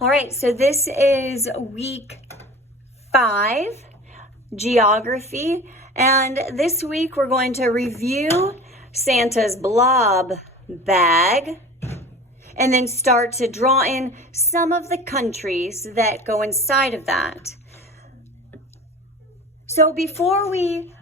All right, so this is week 5, geography. And this week we're going to review Santa's blob bag and then start to draw in some of the countries that go inside of that. So before we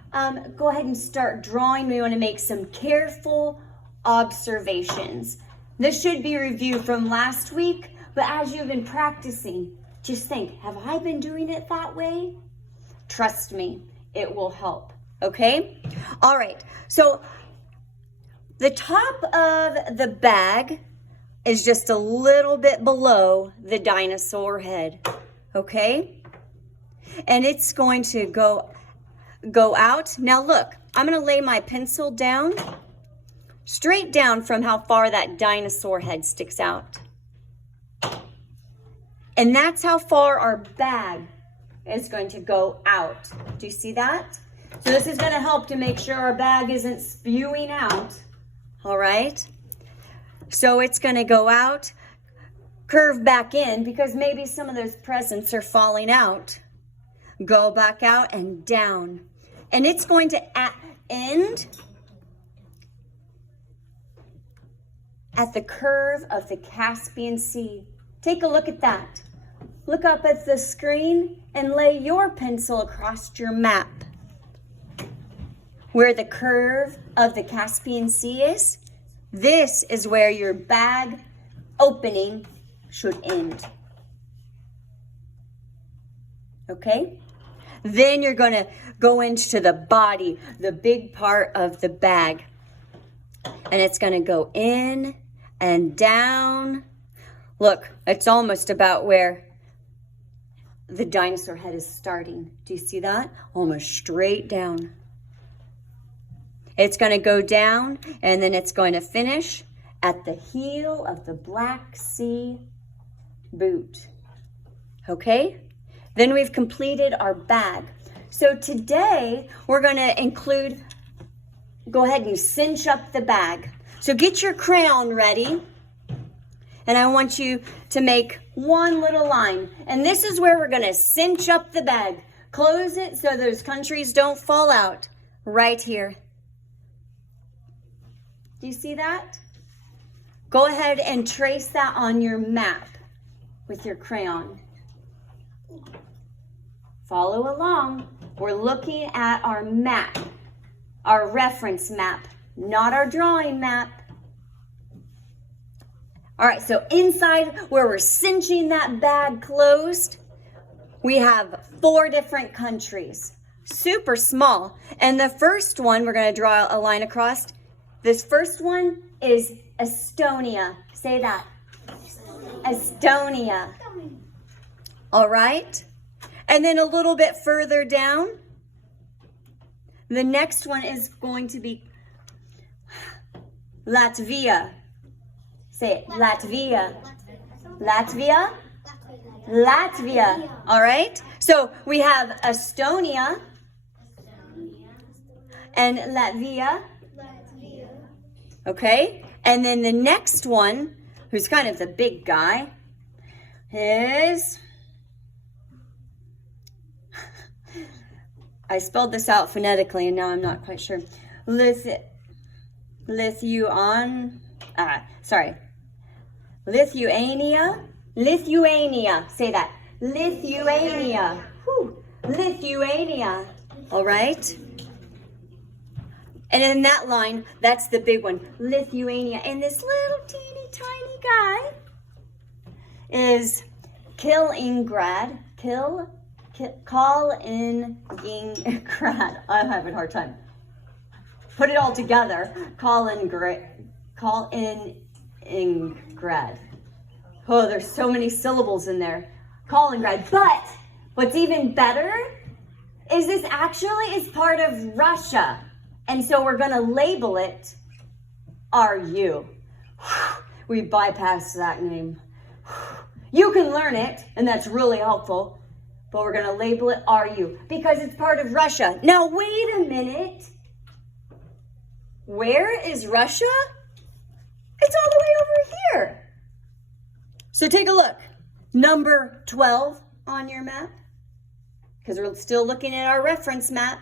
go ahead and start drawing, we want to make some careful observations. This should be a review from last week, but as you've been practicing, just think, have I been doing it that way? Trust me, it will help, okay? All right, so the top of the bag is just a little bit below the dinosaur head, okay? And it's going to go out. Now look, I'm gonna lay my pencil down, straight down from how far that dinosaur head sticks out. And that's how far our bag is going to go out. Do you see that? So this is gonna help to make sure our bag isn't spewing out, all right? So it's gonna go out, curve back in, because maybe some of those presents are falling out. Go back out and down. And it's going to end at the curve of the Caspian Sea. Take a look at that. Look up at the screen and lay your pencil across your map. Where the curve of the Caspian Sea is, this is where your bag opening should end. Okay? Then you're going to go into the body, the big part of the bag. And it's going to go in and down. Look, it's almost about where the dinosaur head is starting. Do you see that? Almost straight down. It's going to go down, and then it's going to finish at the heel of the Black Sea boot. Okay? Then we've completed our bag. So today we're going to include, go ahead and cinch up the bag. So get your crayon ready. And I want you to make one little line. And this is where we're going to cinch up the bag. Close it so those countries don't fall out. Right here. Do you see that? Go ahead and trace that on your map with your crayon. Follow along. We're looking at our map, our reference map, not our drawing map. All right, so inside where we're cinching that bag closed, we have 4 different countries, super small. And the first one, we're going to draw a line across. This first one is Estonia. Say that. Estonia. All right. And then a little bit further down, the next one is going to be Latvia. Say it, Latvia. Latvia? Latvia. All right. So we have Estonia and Latvia. Okay. And then the next one, who's kind of the big guy, is... I spelled this out phonetically and now I'm not quite sure. Lithuania. Lithuania. Say that. Lithuania. Whew. Lithuania. All right. And in that line, that's the big one. Lithuania. And this little teeny tiny guy is Kaliningrad. Kaliningrad. I'm having a hard time. Put it all together. Kaliningrad. Oh, there's so many syllables in there. Kaliningrad. But what's even better is this actually is part of Russia. And so we're going to label it RU. We bypassed that name. You can learn it, and that's really helpful. But we're going to label it RU because it's part of Russia. Now, wait a minute. Where is Russia? It's all the way over here. So take a look. Number 12 on your map, because we're still looking at our reference map.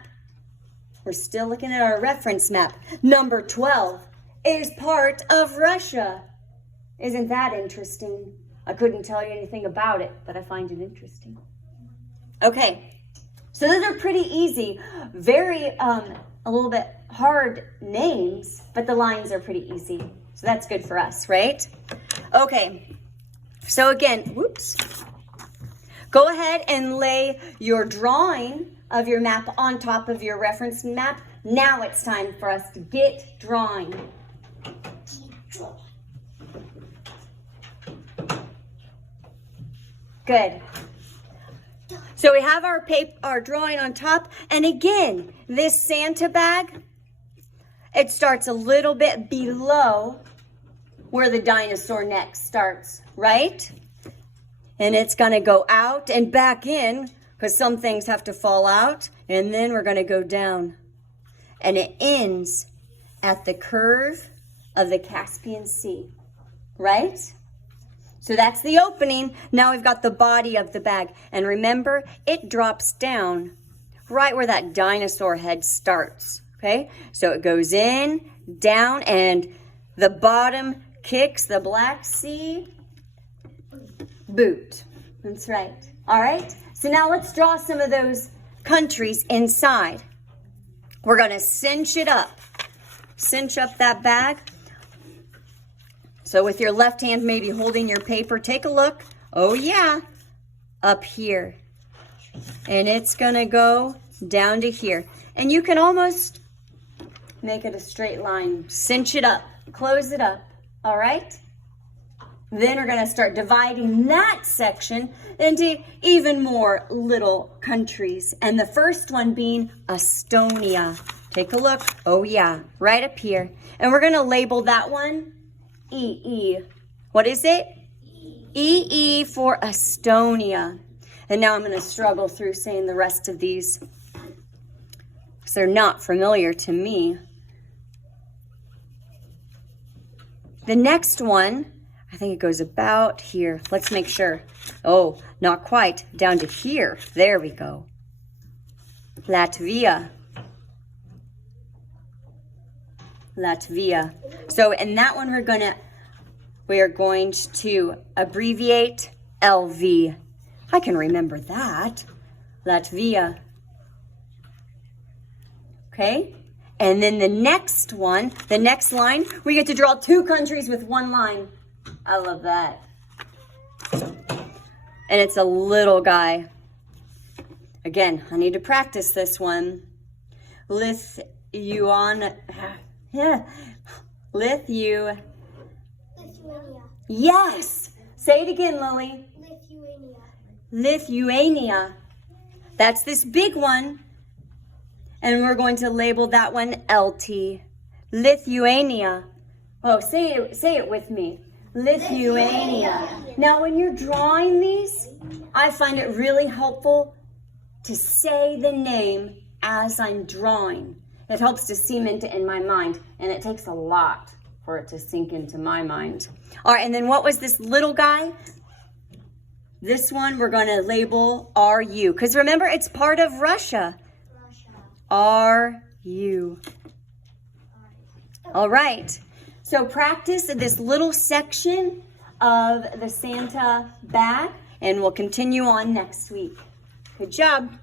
We're still looking at our reference map. Number 12 is part of Russia. Isn't that interesting? I couldn't tell you anything about it, but I find it interesting. Okay, so those are pretty easy. Very, a little bit hard names, but the lines are pretty easy. So that's good for us, right? Okay, so again, whoops. Go ahead and lay your drawing of your map on top of your reference map. Now it's time for us to get drawing. Good. So we have our drawing on top. And again, this Santa bag, it starts a little bit below where the dinosaur neck starts, right? And it's going to go out and back in because some things have to fall out. And then we're going to go down. And it ends at the curve of the Caspian Sea, right? So that's the opening. Now we've got the body of the bag. And remember, it drops down right where that dinosaur head starts, okay? So it goes in, down, and the bottom kicks the Black Sea boot. That's right. All right? So now let's draw some of those countries inside. We're going to cinch it up. Cinch up that bag. So with your left hand maybe holding your paper, take a look. Oh yeah, up here. And it's gonna go down to here. And you can almost make it a straight line. Cinch it up, close it up, all right? Then we're gonna start dividing that section into even more little countries. And the first one being Estonia. Take a look, oh yeah, right up here. And we're gonna label that one EE. What is it? EE for Estonia. And now I'm going to struggle through saying the rest of these because they're not familiar to me. The next one, I think it goes about here. Let's make sure. Oh, not quite. Down to here. There we go. Latvia. Latvia. So in that one we are going to abbreviate LV. I can remember that. Latvia. Okay? And then the next one, the next line, we get to draw two countries with one line. I love that. And it's a little guy. Again, I need to practice this one. Lithuania. Yes. Say it again, Lily. Lithuania. That's this big one. And we're going to label that one LT. Lithuania. Oh, say it with me. Lithuania. Now, when you're drawing these, I find it really helpful to say the name as I'm drawing. It helps to cement it in my mind, and it takes a lot for it to sink into my mind. All right, and then what was this little guy? This one we're going to label RU, because remember, it's part of Russia. RU. All right, so practice this little section of the Santa bag, and we'll continue on next week. Good job.